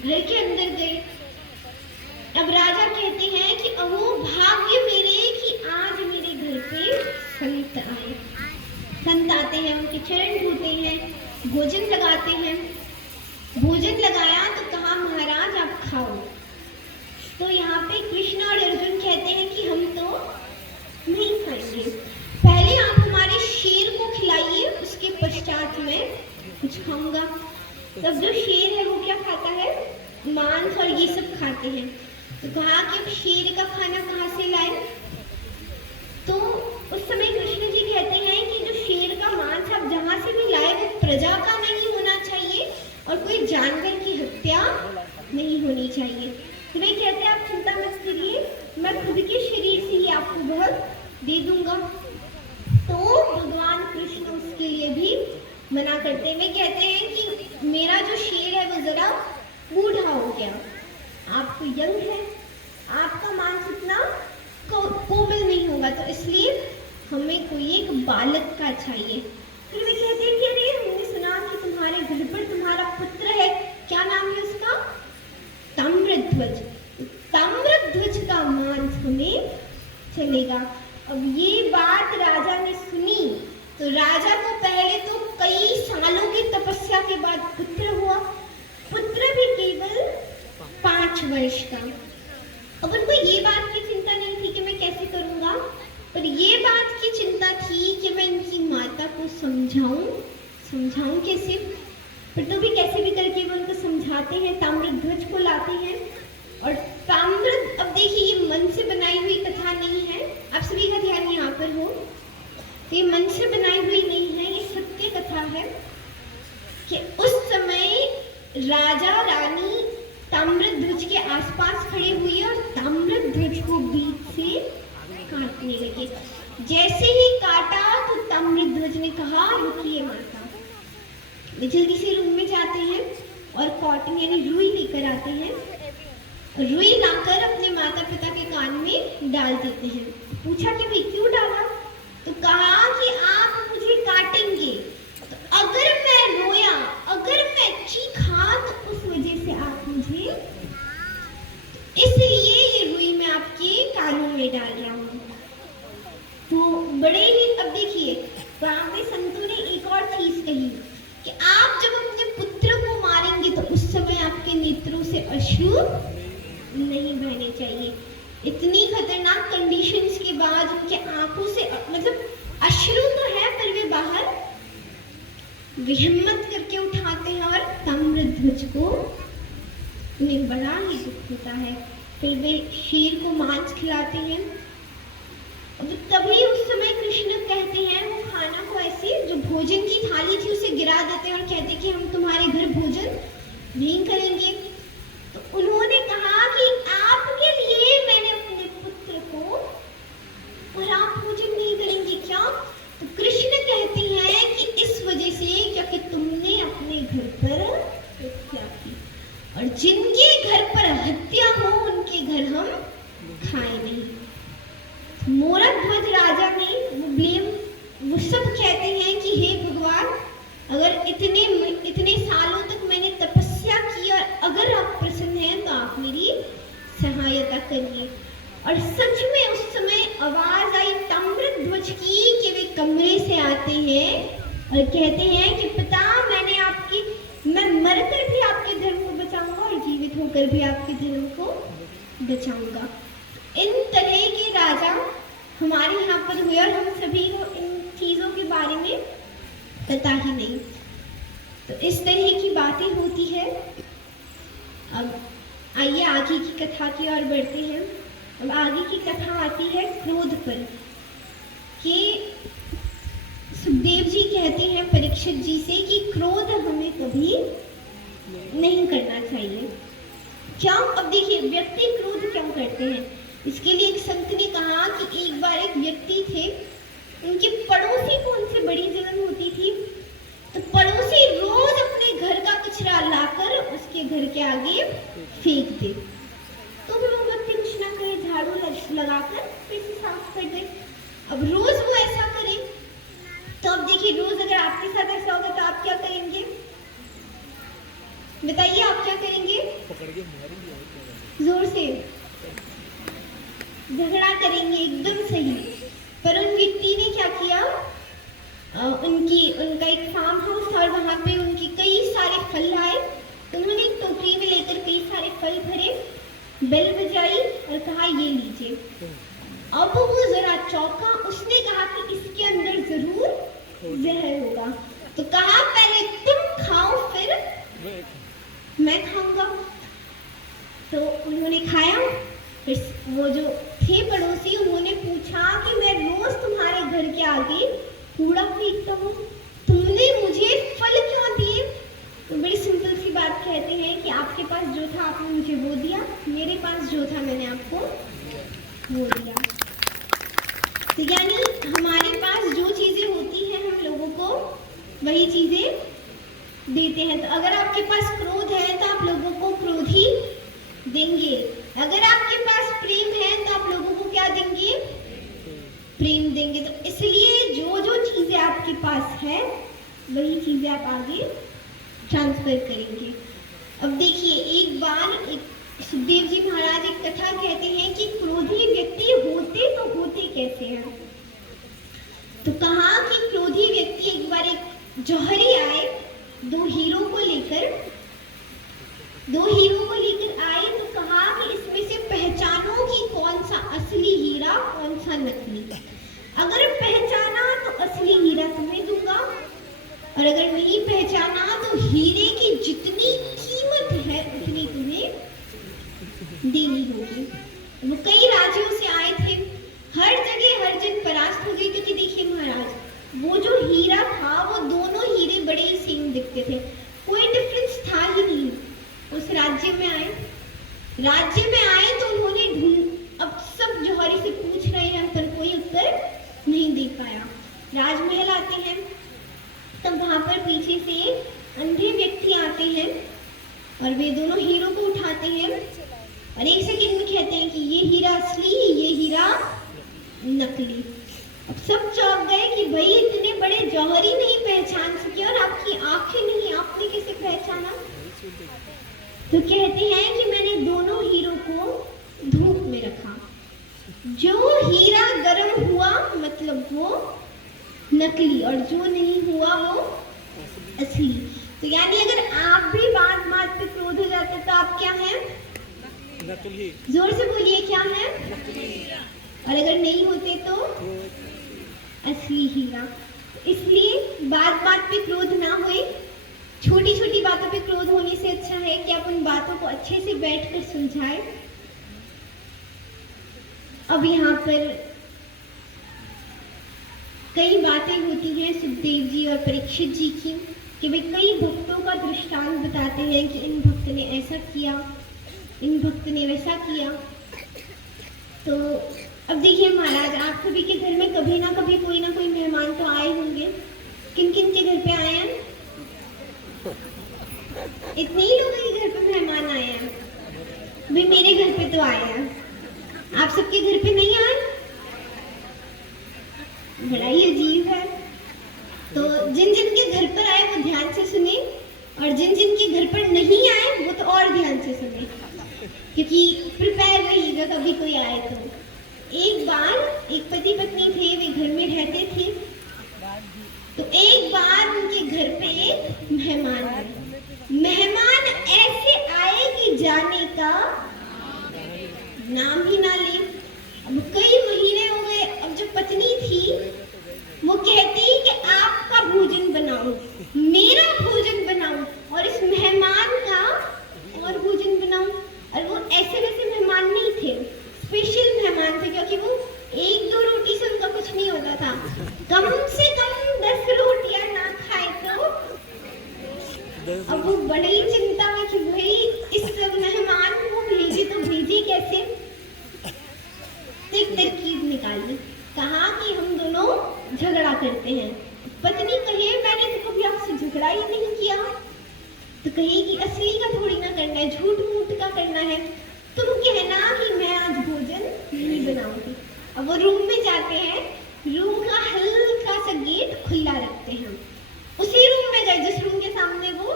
घर के अंदर गए। अब राजा कहते हैं कि अहो भाग्य मेरे कि आज मेरे घर पे संत आए। संत आते हैं, उनके चरण धोते हैं, भोजन लगाते हैं। भोजन लगाया तो कहा महाराज आप खाओ। तो यहाँ पे कृष्ण और अर्जुन कहते हैं कि हम तो नहीं खाएंगे, पहले आप हमारे शेर को खिलाइए, उसके पश्चात मैं कुछ खाऊंगा। तब जो शेर है वो क्या खाता है? मांस और ये सब खाते हैं। तो कहा कि अब शेर का खाना कहाँ से लाए? तो उस समय कृष्ण जी कहते हैं कि जो शेर का मांस आप जहाँ से भी लाए वो प्रजा का नहीं होना चाहिए और कोई जानवर की हत्या नहीं होनी चाहिए। तो वे कहते हैं आप चिंता मत करिए, मैं खुद के शरीर से ही आपको वह दे दूंगा। तो भगवान कृष्ण उसके लिए भी मना करते हैं। वे कहते हैं कि मेरा जो शेर है वो जरा बूढ़ा हो गया, आप तो यंग है, आपका मांस इतना कोमल नहीं होगा, तो इसलिए हमें कोई एक बालक का चाहिए। फिर वे कहते हैं कि अरे हमने सुना कि तुम्हारे घर पर तुम्हारा पुत्र है, क्या नाम है उसका? ताम्रध्वज। ताम्रध्वज का मांस हमें चलेगा। अब ये बात राजा ने सुनी तो राजा को पहले तो कई सालों की तपस्या के बाद पुत्र हुआ, पुत्र भी केवल 5 वर्ष का। अब उनको ये बात की चिंता नहीं थी कि मैं कैसे करूंगा, पर ये बात की चिंता थी कि मैं इनकी माता को समझाऊं कैसे। पर तो भी कैसे भी करके वो उनको समझाते हैं, ताम्रध्वज को लाते हैं। और अब देखिए ये मन से बनाई हुई कथा नहीं है, आप सभी का ध्यान यहाँ पर हो, तो ये मन से बनाई हुई नहीं है, ये सत्य कथा है कि उस समय राजा रानी ताम्रध्वज के आसपास खड़े हुए और ताम्रध्वज को बीच से काटने लगे। जैसे ही काटा तो ताम्रध्वज ने कहा रुकिए माता। वे जल्दी से रूम में जाते हैं और कॉटन यानी रुई लेकर आते हैं। रुई लाकर अपने माता पिता के कान में डाल देते हैं। पूछा कि भाई क्यों डाला? तो कहा कि आप मुझे काटेंगे, तो अगर मैं रोया, अगर मैं चीखा तो उस वजह से आप मुझे, इसलिए ये रुई मैं आपके कानों में डाल रहा हूँ। तो बड़े ही, अब देखिए वहां पे संतों ने एक और चीज कही कि आप जब अपने पुत्र को मारेंगे तो उस समय आपके नेत्रों से अश्रु नहीं बहने चाहिए। इतनी खतरनाक कंडीशंस के बाद उनके आंखों से मतलब अश्रु तो है पर वे बाहर हिम्मत करके उठाते हैं और ताम्रध्वज को उन्हें बड़ा ही दुख होता है। फिर वे शेर को मांस खिलाते हैं। अब तभी उस समय कृष्ण कहते हैं, वो खाना को ऐसे जो भोजन की थाली थी उसे गिरा देते हैं और कहते हैं कि हम तुम्हारे घर भोजन नहीं करेंगे। तो उन्होंने कहा कि आपके लिए मैंने अपने पुत्र को, और आप भोजन नहीं करेंगे क्या? तो कृष्ण कहते हैं कि इस वजह से क्योंकि तुमने अपने घर पर हत्या की, और जिनके घर पर हत्या हो उनके घर हम खाए नहीं। मोरध्वज राजा ने वो सब कहते हैं कि हे भगवान, अगर इतने सालों तक मैंने तपस्या की और अगर आप प्रसन्न हैं तो आप मेरी सहायता करिए। और सच में उस समय आवाज आई ताम्रध्वज की कि वे कमरे से आते हैं और कहते हैं कि पिता मैं मरकर भी आपके धर्म को बचाऊंगा और जीवित होकर भी आपके धर्म को बचाऊंगा। इन तरह के राजा हमारे यहाँ पर हुए और हम सभी को इन चीजों के बारे में पता ही नहीं। तो इस तरह की बातें होती है। अब आइए आगे की कथा की ओर बढ़ते हैं। अब आगे की कथा आती है क्रोध पर, कि सुखदेव जी कहते हैं परीक्षित जी से कि क्रोध हमें कभी नहीं करना चाहिए। क्यों? अब देखिए व्यक्ति क्रोध क्यों करते हैं, इसके लिए एक संत ने कहा कि एक बार एक व्यक्ति थे, उनके पड़ोसी को उनसे बड़ी जलन होती थी, तो पड़ोसी रोज अपने घर का कचरा लाकर उसके घर के आगे फेंक दे, तो फिर वो व्यक्ति कुछ ना करे, झाड़ू लगाकर फिर से साफ कर दे। अब रोज वो ऐसा करे तो अब देखिए रोज अगर आपके साथ ऐसा होगा तो आप क्या करेंगे? बताइए आप क्या करेंगे? पकड़ के मारेंगे। जोर से झगड़ा करेंगे, एकदम सही। पर उन व्यक्ति ने क्या किया? उनका एक फार्म हाउस था और वहां पे उनकी कई सारे फल आए, तो उन्होंने एक टोकरी में लेकर कई सारे फल भरे, बेल बजाई और कहा ये लीजिए। अब वो जरा चौंका, उसने कहा कि इसके अंदर जरूर जहर होगा, तो कहा पहले तुम खाओ फिर मैं खाऊंगा। तो उन्होंने खाया। फिर वो जो थे पड़ोसी, उन्होंने पूछा कि मैं रोज तुम्हारे घर के आगे कूड़ा फेंकता हूँ, तुमने मुझे फल क्यों दिए? तो बड़ी सिंपल सी बात कहते हैं कि आपके पास जो था आपने मुझे वो दिया, मेरे पास जो था मैंने आपको वो दिया। तो यानी हमारे पास जो चीजें होती हैं हम लोगों को वही चीजें देते हैं। तो अगर आपके पास क्रोध है तो आप लोगों को क्रोध ही देंगे, अगर आपके पास प्रेम है तो आप लोगों को क्या देंगे? प्रेम देंगे। तो इसलिए जो जो चीजें आपके पास है वही चीजें आप आगे ट्रांसफर करेंगे। अब देखिए, एक बार एक सुखदेव जी महाराज एक कथा कहते हैं कि क्रोधी व्यक्ति होते कैसे हैं। तो कहा कि क्रोधी व्यक्ति एक बार एक जौहरी आए दो हीरो को लेकर आए, तो कहा कि इसमें से पहचानो कि कौन सा असली हीरा कौन सा नकली। अगर पहचाना तो असली हीरा तुम्हें दूंगा, और अगर नहीं पहचाना तो हीरे की जितनी कीमत है उतनी तुम्हें देनी होगी। वो कई राज्यों से आए थे, हर जगह परास्त हो गई, क्योंकि देखिए महाराज वो जो हीरा था वो दोनों हीरे बड़े ही सेम दिखते थे, कोई डिफरेंस था ही नहीं। उस राज्य में आए तो उन्होंने अब सब जौहरी से पूछ रहे हैं पर कोई उत्तर नहीं दे पाया। राजमहल आते हैं, तब वहां पर पीछे से अंधे व्यक्ति आते हैं और वे दोनों हीरो को उठाते हैं और एक सेकंड में कहते हैं कि ये हीरा असली, ये हीरा नकली। अब सब चौंक गए कि भाई इतने बड़े जौहरी नहीं पहचान सके और आपकी आंखें नहीं, आपने कैसे पहचाना? तो कहते हैं कि मैंने दोनों हीरो को धूप में रखा, जो हीरा गर्म हुआ मतलब वो नकली और जो नहीं हुआ वो असली। तो यानी अगर आप भी बात बात पे क्रोध हो जाते तो आप क्या हैं? नकली। जोर से बोलिए, क्या है? और अगर नहीं होते तो असली हीरा। इसलिए बात बात पे क्रोध ना होए, छोटी छोटी बातों पे क्रोध होने से अच्छा है कि आप उन बातों को अच्छे से बैठकर सुलझाएं। अब यहाँ पर कई बातें होती हैं सुखदेव जी और परीक्षित जी की, कि वे कई भक्तों का दृष्टांत बताते हैं कि इन भक्त ने ऐसा किया, इन भक्त ने वैसा किया। तो अब देखिए महाराज, आप सभी के घर में कभी ना कभी कोई ना कोई मेहमान तो आए होंगे। किन किन के घर पे आए हैं? इतने ही लोगों के घर पे मेहमान आए हैं? भाई मेरे घर पे तो आए हैं, आप सबके घर पे नहीं आए? बड़ा ही अजीब है। तो जिन जिन के घर पर आए वो ध्यान से सुने, और जिन जिन के घर पर नहीं आए वो तो और ध्यान से सुने, क्योंकि प्रिपेयर रहिएगा कभी कोई आए तो। एक बार एक पति पत्नी थे, वे घर में रहते थे। तो एक बार उनके घर पे एक मेहमान आए। मेहमान ऐसे आए कि जाने का नाम ही ना ले। अब कई महीने हो गए। अब जो पत्नी थी वो कहती कि आपका भोजन बनाओ, मेरा भोजन बनाओ और इस मेहमान का और भोजन बनाओ। और वो ऐसे वैसे मेहमान नहीं थे, स्पेशल मेहमान थे, क्योंकि वो एक दो रोटी से उनका कुछ नहीं होता था। कम से कम 10 रोटियां ना खाए तो। अब वो बड़ी चिंता में कि भाई इस मेहमान को भेजे तो भेजे कैसे। तो एक तरकीब निकाली, कहा कि हम दोनों झगड़ा करते हैं। पत्नी कहे मैंने तो कभी आपसे झगड़ा ही नहीं किया। तो कहे कि असली का थोड़ी ना करना है, झूठ मूठ का करना है। तुम कहना कि मैं आज भोजन नहीं बनाऊंगी। अब वो रूम में जाते हैं, रूम का हल्का सा गेट खुला रखते हैं। उसी रूम में गए जिस रूम के सामने वो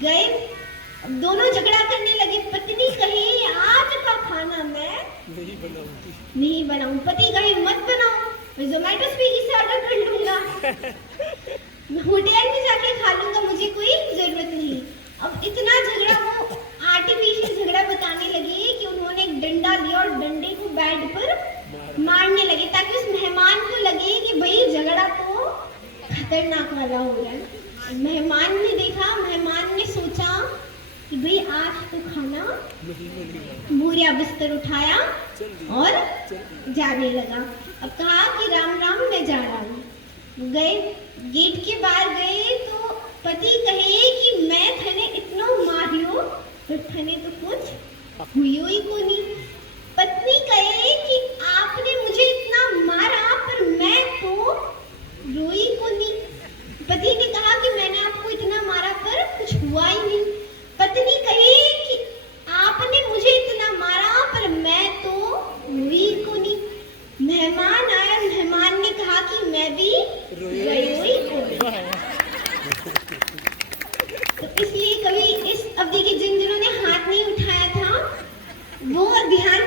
गए, अब दोनों झगड़ा करने लगे। पत्नी कहे आज का खाना मैं नहीं बनाऊंगी। नहीं बनाऊं, पति कहे मत बनाओ, मैं जोमेटो स्विगी से ऑर्डर कर लूंगा, मैं होटल में जाके खा लूंगा, मुझे कोई जरूरत नहीं। अब इतना झगड़ा, वो आर्टिफिशियल झगड़ा बताने लगे कि उन्होंने एक डंडा लिया और डंडे को बेड पर मारने लगे, ताकि उस मेहमान को लगे कि भाई झगड़ा तो खतरनाक वाला हो रहा है। मेहमान ने देखा, मेहमान ने सोचा कि भाई आज तो खाना नहीं मिलेगा। बोरिया बिस्तर उठाया चल दी। और चल दी। जाने लगा। अब कहा कि राम राम मैं जा रहा हूँ। गए, गेट के बाहर गए तो पति कहे कि मैं थने इतना मारियो पर थने तो कुछ हुई ही को नहीं। पत्नी कहे कि आपने मुझे इतना मारा पर मैं तो रोई को नहीं। पति ने कहा कि मैंने आपको इतना मारा पर कुछ हुआ ही नहीं। पत्नी कहे कि आपने मुझे इतना मारा पर मैं तो रोई को नहीं। मेहमान आया, मेहमान ने कहा कि मैं भी रोई को नहीं। तो इसलिए कभी इस अवधि के जिन जिन्होंने हाथ नहीं उठाया था वो ध्यान